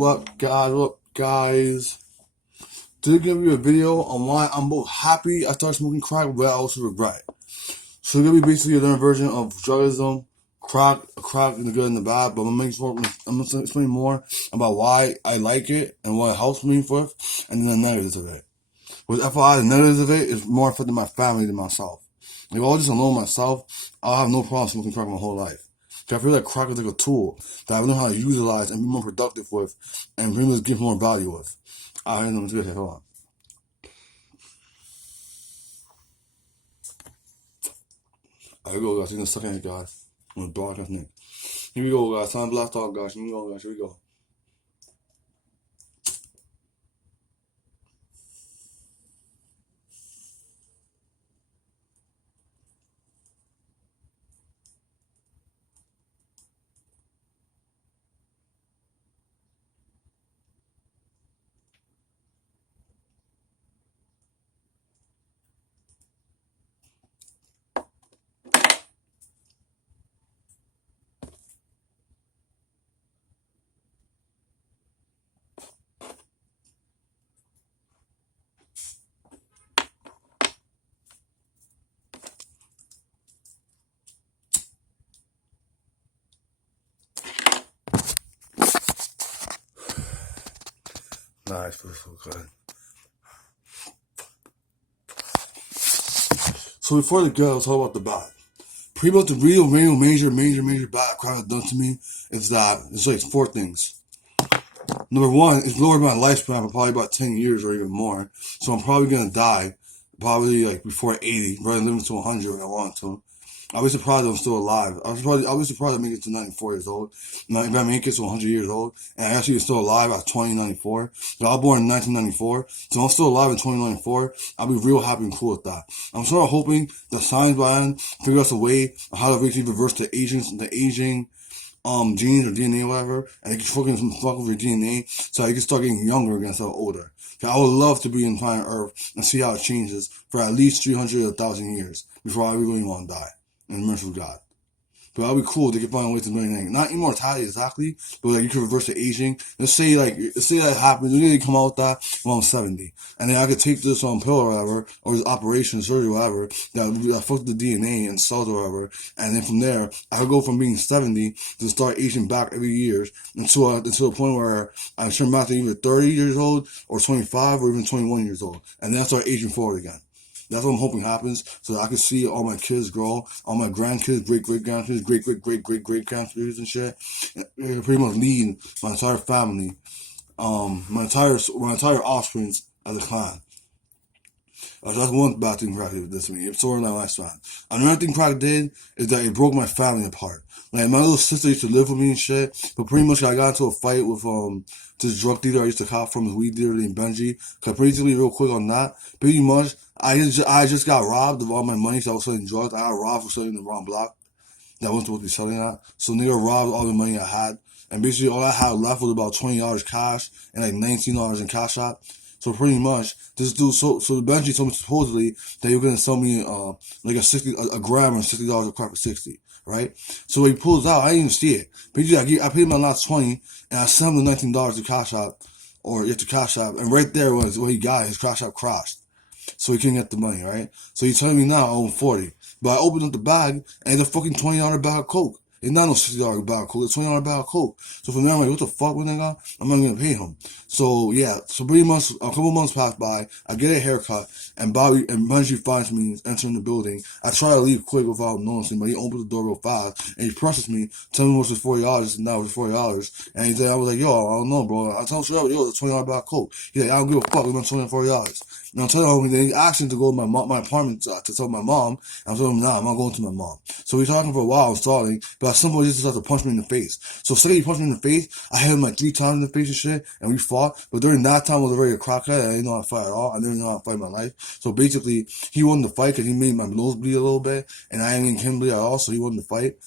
What guys? Today gonna be a video on why I'm both happy I started smoking crack, but I also regret. So it's gonna be basically a different version of drugism, crack in the good and the bad. But I'm gonna explain more about why I like it and what it helps me with, and then the negatives of it. With FYI, the negatives of it is more affecting my family than myself. If I was just alone myself, I'll have no problem smoking crack my whole life. I feel like crack is like a tool that I know how to utilize and be more productive with, and really give more value with. I know it's good. Hold on. Here we go, guys. You're gonna suck at it, guys. I'm gonna block his neck. Here we go, guys. Time blast off, guys. Here we go, guys. Here we go. Nice, feels so good. So before the good, let's talk about the bad. Pretty much the real major bad crack has done to me is that it's like four things. Number one, it's lowered my lifespan for probably about 10 years or even more. So I'm probably gonna die probably like before 80, rather than living to 100 when I want to. I'll be surprised if I'm still alive. I'll be surprised I make it to 94 years old. If I make it to 100 years old, and I actually still alive at 2094. So I was born in 1994, so I'm still alive in 2094. I'll be real happy and cool with that. I'm sort of hoping that science by then figure out a way of how to basically reverse the aging genes or DNA or whatever, and they can fuck with your DNA so you can start getting younger again instead of older. I would love to be in planet Earth and see how it changes for at least 300 or 1,000 years before I really want to die in the mercy of God. But that'd be cool. They could find a way to do anything. Not immortality exactly, but like you could reverse the aging. Let's say that happens. They come out with that when I'm 70, and then I could take this pill or whatever, or this operation, surgery, or whatever that fucked the DNA and cells or whatever, and then from there I could go from being 70 to start aging back every year until a point where I turn back to either 30 years old or 25 or even 21 years old, and then I start aging forward again. That's what I'm hoping happens, so that I can see all my kids grow, all my grandkids, great-great-grandkids, great-great-great-great-grandkids and shit. And pretty much lead my entire family, my entire offspring as a clan. That's one bad thing crack did to me. It's sort of my lifespan. Another thing crack did is that it broke my family apart. Like, my little sister used to live with me and shit, but pretty much I got into a fight with this drug dealer I used to cop from, this weed dealer named Benji. Cause basically, real quick on that, pretty much I just got robbed of all my money, so I was selling drugs. I got robbed for selling the wrong block that I wasn't supposed to be selling at. So nigga robbed all the money I had, and basically all I had left was about $20 cash and like $19 in cash out. So pretty much, this dude, so the Benji told me supposedly that you're gonna sell me like a gram or $60 a crack for 60, right? So when he pulls out, I didn't even see it. Basically, I paid him my last 20, and I sent him the $19 to cash out, to cash out, and right there was what he got. His cash out crashed, so he couldn't get the money, right? So he's telling me now I owe him 40, but I opened up the bag and it's a fucking $20 bag of coke. It's not no $60 bag of coke. It's $20 bag of coke. So from there, I'm like, what the fuck, my nigga? I'm not gonna pay him. So yeah, so pretty much a couple months pass by. I get a haircut, and Benji finds me entering the building. I try to leave quick without noticing, but he opens the door real fast and he presses me, telling me what's $40, and now it's $40. And I was like, yo, I don't know, bro. I told him, yo, it's $20 bag of coke. He's like, I don't give a fuck. It's $40. And I'm telling him, then he asked him to go to my apartment to tell my mom. And I'm telling him, nah, I'm not going to my mom. So we're talking for a while, stalling, but at some point he just started to punch me in the face. So instead he punched me in the face, I hit him like 3 times in the face and shit, and we fought. But during that time, I was already a crackhead. I didn't know how to fight at all. I didn't know how to fight in my life. So basically, he won the fight because he made my nose bleed a little bit, and I didn't make him bleed at all, so he won the fight.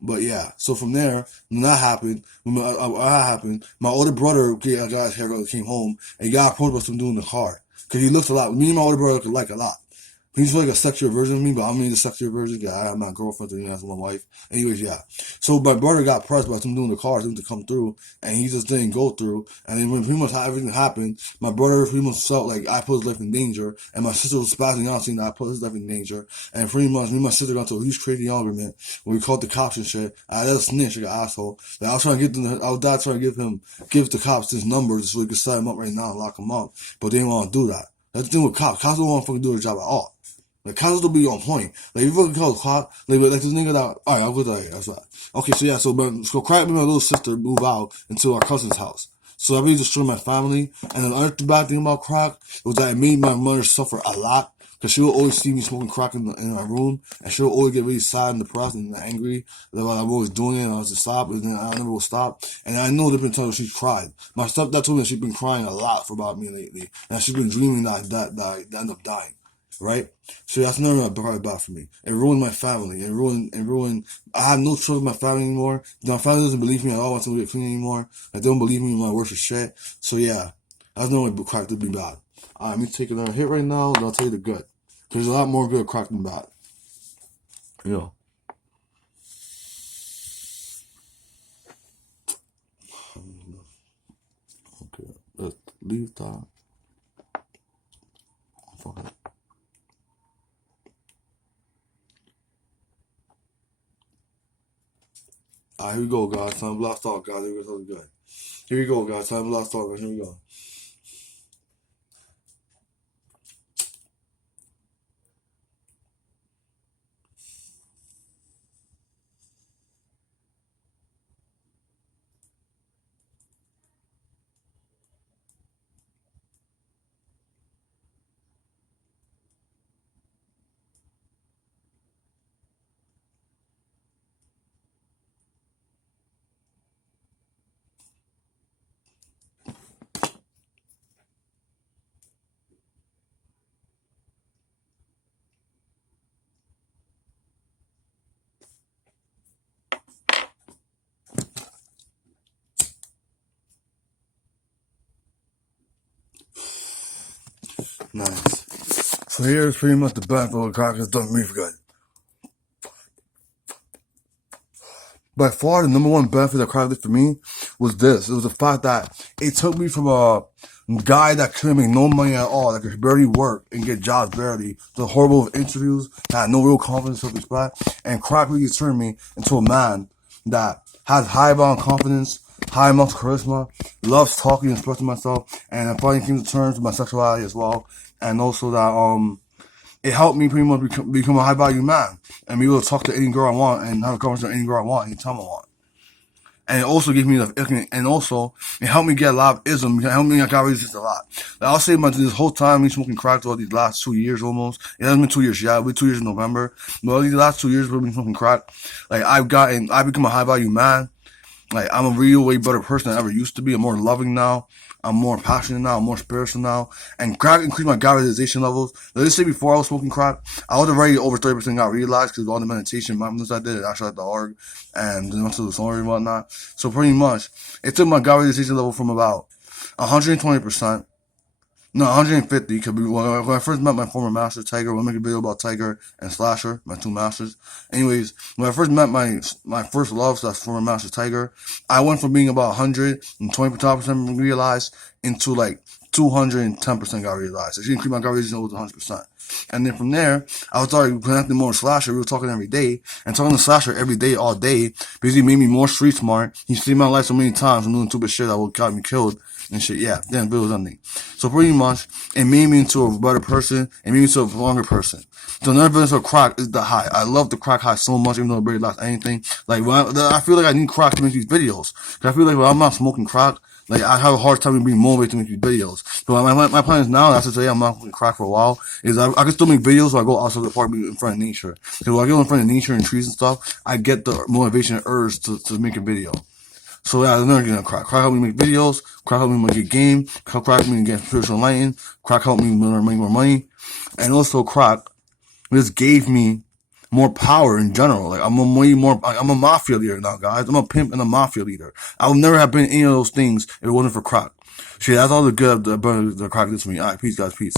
But yeah, so from there, when that happened, my older brother got his haircut, came home, and he got approached by some dude in the car. Because he looked a lot. Me and my older brother looked alike a lot. He's like a sexier version of me, but I'm the sexier version. Yeah, I have my girlfriend and that's my wife. Anyways, yeah. So my brother got pressed by some doing the cars to come through, and he just didn't go through. And then when pretty much how everything happened, my brother pretty much felt like I put his life in danger, and my sister was spazzing out saying that I put his life in danger. And pretty much me and my sister got into a huge crazy argument where we called the cops and shit. I let a snitch like an asshole. Like I was trying to I was trying to give the cops his number so we could set him up right now and lock him up, but they didn't want to do that. That's the thing with cops. Cops don't want to fucking do their job at all. Like, cops will be on point. Like, if you fucking call a cop, like this nigga that, alright, I'll go there, that's right. Okay, so yeah, so crack me and my little sister move out into our cousin's house. So that really destroyed my family. And the other bad thing about crack was that it made my mother suffer a lot. Because she would always see me smoking crack in my room. And she would always get really sad and depressed and angry that I'm always doing it and I was to stop. And then I never will stop. And I know there've been times she cried. My stepdad told me that she's been crying a lot about me lately. And she's been dreaming that I end up dying. Right? So that's never brought about for me. It ruined my family. It ruined. I have no trust in my family anymore. My family doesn't believe me at all until we get clean anymore. They don't believe me in my worst of shit. So yeah, that's no way crack to be bad. Alright, let me take another hit right now, and I'll tell you the good. There's a lot more good crack than bad. Yeah. Okay, let's leave that. Fuck it. Alright, here we go, guys. Time blast talk, guys. Here we go, good. Here we go, guys. Time blast talk, guys. Here we go. Nice. So here's pretty much the benefit of what crack has done for me for good. By far, the number one benefit that crack did for me was this. It was the fact that it took me from a guy that couldn't make no money at all, that could barely work and get jobs barely, to horrible interviews, that had no real confidence, self-respect, and crack really turned me into a man that has high amount of confidence, high amount of charisma, loves talking and expressing myself, and I finally came to terms with my sexuality as well, and also that it helped me pretty much become a high value man and be able to talk to any girl I want and have a conversation with any girl I want anytime I want. And it also gave me and also it helped me get a lot of ism. It helped me, I got resist a lot. Like I'll say this whole time me smoking crack throughout these last 2 years almost. It hasn't been 2 years yet. It'll be 2 years in November. But these last 2 years we've been smoking crack. Like I've become a high value man. Like I'm a real way better person than I ever used to be. I'm more loving now. I'm more passionate now. I'm more spiritual now. And crack increased my God realization levels. Let's say before I was smoking crack, I was already over 30% got realized because of all the meditation, mindfulness I did, actually at the org, and then went to the story and whatnot. So pretty much, it took my God realization level from about 120%. No, 150, because when I first met my former master, Tiger, we'll make a video about Tiger and Slasher, my two masters. Anyways, when I first met my first love, so that's former master Tiger, I went from being about 120% realized into like 210% got realized. So she increased my God realization over 100%. And then from there, I started connecting more with Slasher. We were talking every day. And talking to Slasher every day, all day, because he made me more street smart. He saved my life so many times from doing stupid shit that would got me killed and shit. Yeah, damn, video's ending. So pretty much, it made me into a better person. It made me into a stronger person. So another benefit of crack is the high. I love the crack high so much, even though it barely lasts anything. Like, I feel like I need crack to make these videos. Cause I feel like when I'm not smoking crack, like, I have a hard time being motivated to make these videos. So my plan is now, that's to say I'm not smoking crack for a while, is I can still make videos when I go outside the park in front of nature. Cause when I go in front of nature and trees and stuff, I get the motivation and urge to make a video. So yeah, I'm never gonna crack. Crack helped me make videos. Crack helped me get game. Crack helped me get spiritual enlightenment. Crack helped me make more money. And also crack, this gave me more power in general. Like I'm a mafia leader now, guys. I'm a pimp and a mafia leader. I would never have been any of those things if it wasn't for crack. Shit, that's all the good the crack did to me. Alright, peace guys, peace.